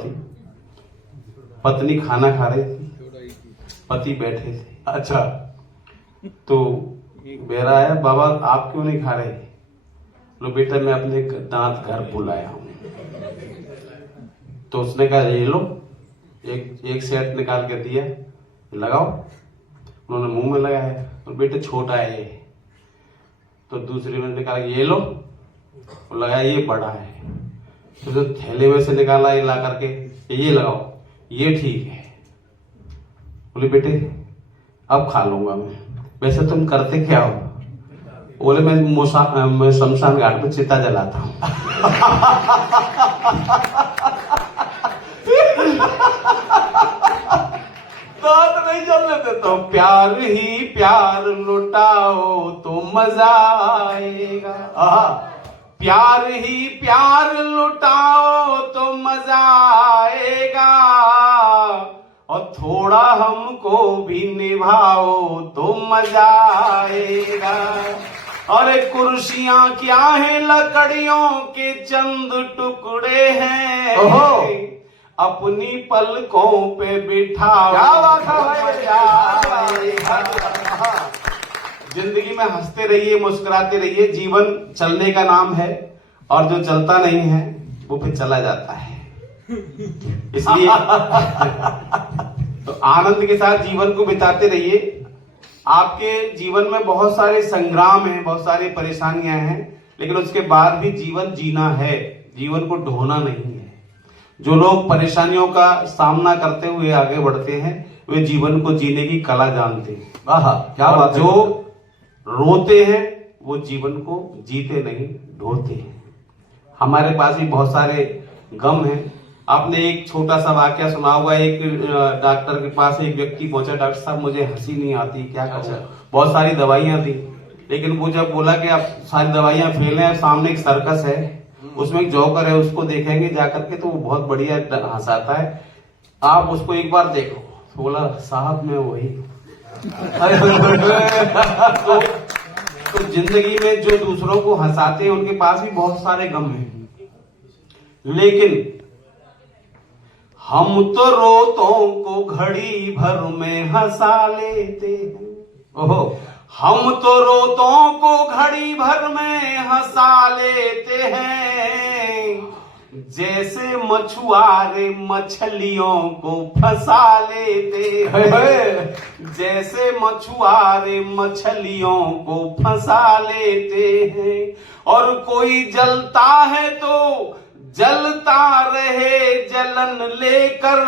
थी, पत्नी खाना खा रही थी, पति बैठे थे। अच्छा। तो मेरा आया, बाबा आप क्यों नहीं खा रहे? लो बेटा मैं अपने दांत घर बुलाया हूं। तो उसने कहा ये लो, एक सेट निकाल के दिया, लगाओ। उन्होंने मुंह में लगाया, और बेटे छोटा है ये। तो दूसरी ने निकाला, ये लो, और लगाया, ये बड़ा है। तो जो थैले में से निकाला ये ला करके, ये लगाओ, ये ठीक है। बोले बेटे अब खा लूंगा मैं। वैसे तुम करते क्या हो? बोले मैं शमशान घाट पे चिता जलाता हूं। दांत नहीं जलने देता। तो प्यार ही प्यार लुटाओ तो मजा आएगा। प्यार ही प्यार लुटाओ तो मजा आएगा, और थोड़ा हमको भी निभाओ तो मजा आएगा। अरे कुर्सियां क्या है, लकड़ियों के चंद टुकड़े हैं। अपनी पलकों पे बिठाओ। क्या बात है भाई। जिंदगी में हंसते रहिए, मुस्कुराते रहिए। जीवन चलने का नाम है, और जो चलता नहीं है वो फिर चला जाता है। इसलिए तो आनंद के साथ जीवन को बिताते रहिए। आपके जीवन में बहुत सारे संग्राम हैं, बहुत सारी परेशानियां हैं, लेकिन उसके बाद भी जीवन जीना है, जीवन को ढोना नहीं है। जो लोग परेशानियों का सामना करते हुए आगे बढ़ते हैं, वे जीवन को जीने की कला जानते हैं। क्या बात है। जो रोते हैं वो जीवन को जीते नहीं, ढोते हैं। हमारे पास भी बहुत सारे गम हैं। आपने एक छोटा सा वाकया सुना होगा। एक डॉक्टर के पास एक व्यक्ति पहुंचा, डॉक्टर साहब मुझे हंसी नहीं आती, क्या करूं? अच्छा। बहुत सारी दवाइयां थी, लेकिन वो जब बोला कि आप सारी दवाइयां फेल हैं, सामने एक सर्कस है, उसमें एक जोकर है, उसको देखेंगे जाकर के, तो वो बहुत बढ़िया हंसाता है, आप उसको एक बार देखो। तो बोला साहब मैं वही। तो जिंदगी में जो दूसरों को हंसाते हैं उनके पास भी बहुत सारे गम हैं, लेकिन हम तो रोतों को घड़ी भर में हंसा लेते हैं। ओहो, हम तो रोतों को घड़ी भर में हंसा लेते हैं, जैसे मछुआरे मछलियों को फंसा लेते हैं। जैसे मछुआरे मछलियों को फंसा लेते हैं, और कोई जलता है तो जलता रहे जलन लेकर,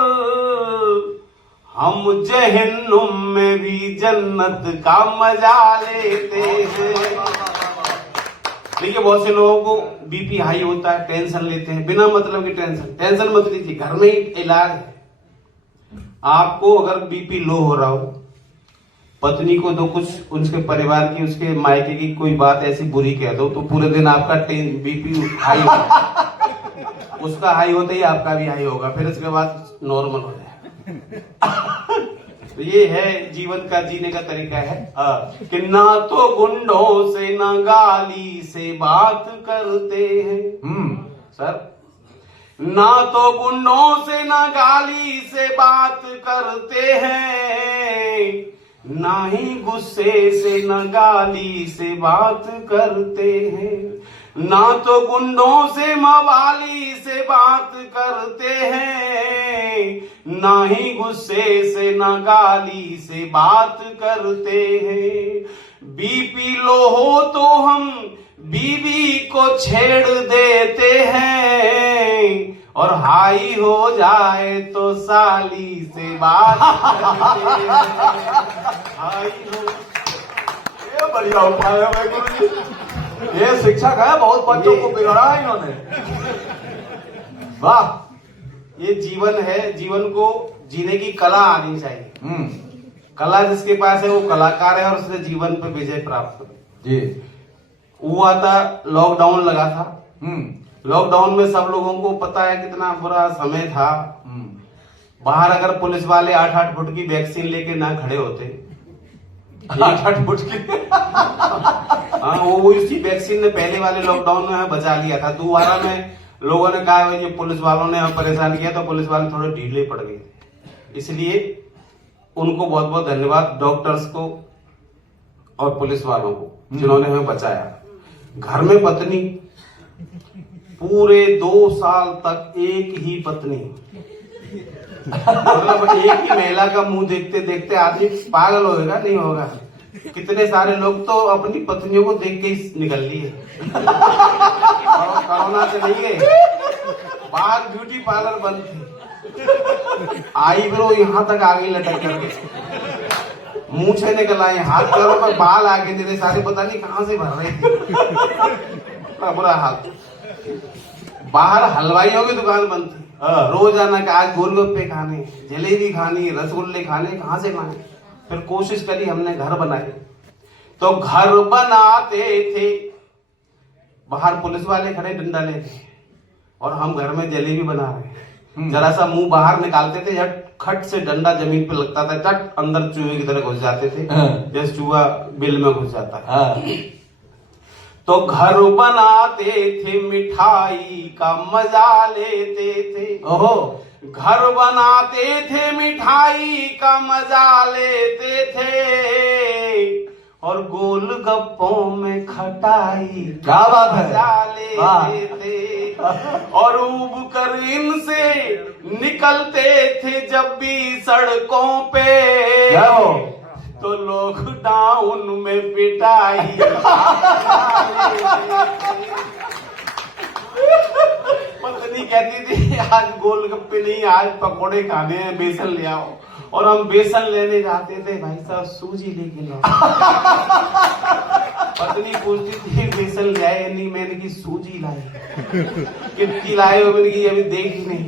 हम जहन्नुम में भी जन्नत का मजा लेते हैं। देखिए बहुत से लोगों को बीपी हाई होता है, टेंशन लेते हैं, बिना मतलब की टेंशन मत लीजिए, घर में ही इलाज है। आपको अगर बीपी लो हो रहा हो, पत्नी को तो कुछ उसके परिवार की, उसके मायके की कोई बात ऐसी बुरी कह दो, तो पूरे दिन आपका बीपी हाई होगा। उसका हाई होते ही आपका भी हाई होगा, फिर इसके बाद नॉर्मल हो जाएगा। तो ये है जीवन का जीने का तरीका है कि ना तो गुंडों से ना गाली से बात करते हैं। सर, ना तो गुंडों से ना गाली से बात करते हैं, ना ही गुस्से से ना गाली से बात करते हैं, ना तो गुंडों से मवाली से बात करते हैं, ना ही गुस्से से ना गाली से बात करते हैं। बीपी लो हो तो हम बीवी को छेड़ देते हैं, और हाई हो जाए तो साली से बात करते हैं। हाई हो, ये बढ़िया उपाय है भाई गुरु जी। ये शिक्षक है, बहुत बच्चों को बिगड़ा है इन्होंने। वाह। ये जीवन है, जीवन को जीने की कला आनी चाहिए। कला जिसके पास है वो कलाकार है, और उसने जीवन पे विजय प्राप्त कर जी। हुआ था, लॉकडाउन लगा था। लॉकडाउन में सब लोगों को पता है कितना बुरा समय था। बाहर अगर पुलिस वाले 8-8 फुट की वैक्सीन लेके ना खड़े होते, 8-8 फुट की हाँ, वो इसी वैक्सीन ने पहले वाले लॉकडाउन में बचा लिया था। दोबारा में लोगों ने कहा भाई ये पुलिस वालों ने हमें परेशान किया, तो पुलिस वाले थोड़े ढीले पड़ गए। इसलिए उनको बहुत बहुत धन्यवाद, डॉक्टर्स को और पुलिस वालों को जिन्होंने हमें बचाया। घर में पत्नी पूरे 2 साल तक एक ही पत्नी, मतलब एक ही महिला का मुंह देखते देखते आदमी पागल होगा नहीं होगा। कितने सारे लोग तो अपनी पत्नियों को देख के ही निकल लिए। कोरोना से नहीं गए, बाहर ब्यूटी पार्लर बंद थे, आई फिर वो यहाँ तक आ गई लटक करके, मुंह से निकल आए, हाथ पैरों पर बाल आ गए तेरे सारे, पता नहीं कहाँ से भर रहे थे। बुरा हाल। बाहर हलवाइयों की दुकान बंद थी, रोजाना का आज गोलगप्पे खाने, जलेबी खानी, रसगुल्ले खाने, कहाँ से खाने। फिर कोशिश करी हमने, घर बनाए। तो घर बनाते थे, बाहर पुलिस वाले खड़े डंडा लेके, और हम घर में जलेबी बना रहे। जरा सा मुंह बाहर निकालते थे, झट खट से डंडा जमीन पे लगता था, झट अंदर चूहे की तरह घुस जाते थे, जैसे चूहा बिल में घुस जाता है। तो घर बनाते थे, मिठाई का मजा लेते थे। ओहो, घर बनाते थे, मिठाई का मजा लेते थे, और गोलगप्पों में खटाई क्या बात है, मजा लेते थे। और उब कर इनसे निकलते थे जब भी सड़कों पे, तो लॉकडाउन में पिटाई। पत्नी कहती थी आज गोलगप्पे नहीं, आज पकोड़े खाने हैं, बेसन ले आओ। और हम बेसन लेने जाते थे, भाई साहब सूजी लेके लाओ। पत्नी पूछती थी बेसन ले आए नहीं, मैंने की सूजी लाई। कितनी लाए हो, मैंने की अभी देख ही नहीं,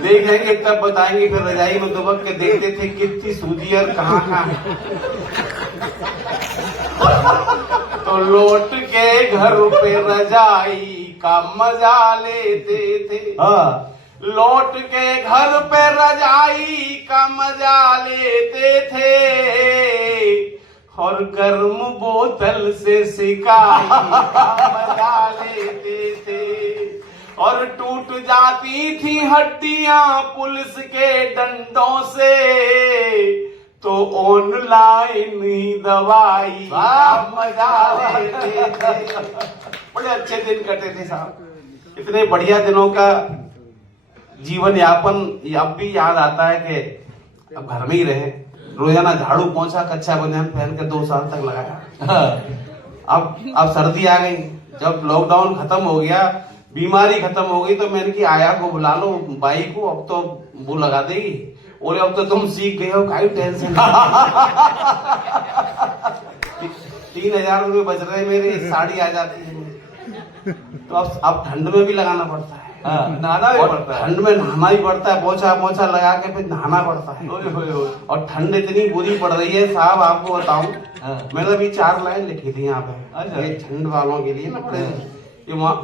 देखेंगे तब बताएंगे। फिर रजाई में दुबक के देखते थे कितनी सूजी और कहाँ कहाँ है। तो लौट के घर पे रजाई का मजा लेते थे। लौट के घर पे रजाई का मजा लेते थे, और गर्म बोतल से सिकाई का मजा लेते थे। और टूट जाती थी हड्डियां पुलिस के डंडों से, तो ऑनलाइन ही दवाई का मजा लेते थे। बड़े अच्छे दिन कटे थे साहब, इतने बढ़िया दिनों का जीवन यापन अब भी याद आता है कि अब घर में ही रहे, रोजाना झाड़ू पोंछा कच्चा बनियान पहन के 2 साल तक लगाया। अब सर्दी आ गई, जब लॉकडाउन खत्म हो गया, बीमारी खत्म हो गई, तो मैंने की आया को बुला लो, बाई को, अब तो वो लगा देगी। और अब तो तुम सीख गए हो, काई टेंशन। 3000 रुपये बच रहे मेरे, साड़ी आ जाती है। तो अब ठंड में भी लगाना पड़ता है, नहाना भी पड़ता है, ठंड में नहाना ही पड़ता है, पोछा पोछा लगा के फिर नहाना पड़ता है। और ठंड इतनी बुरी पड़ रही है साहब, आपको बताऊं, मैंने अभी 4 लाइन लिखी थी यहाँ पे, ये ठंड वालों के लिए ना, पड़े ये वहाँ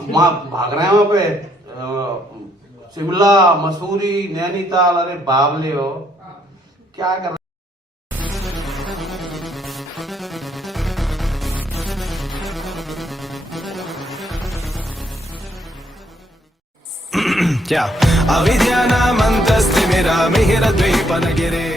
भाग रहे हैं वहाँ पे, शिमला, मसूरी, नैनीताल, अरे बाबले हो, क्या कर क्या अविद्यानामन्तस्तिमिरमिहिरद्वीपनगिरे।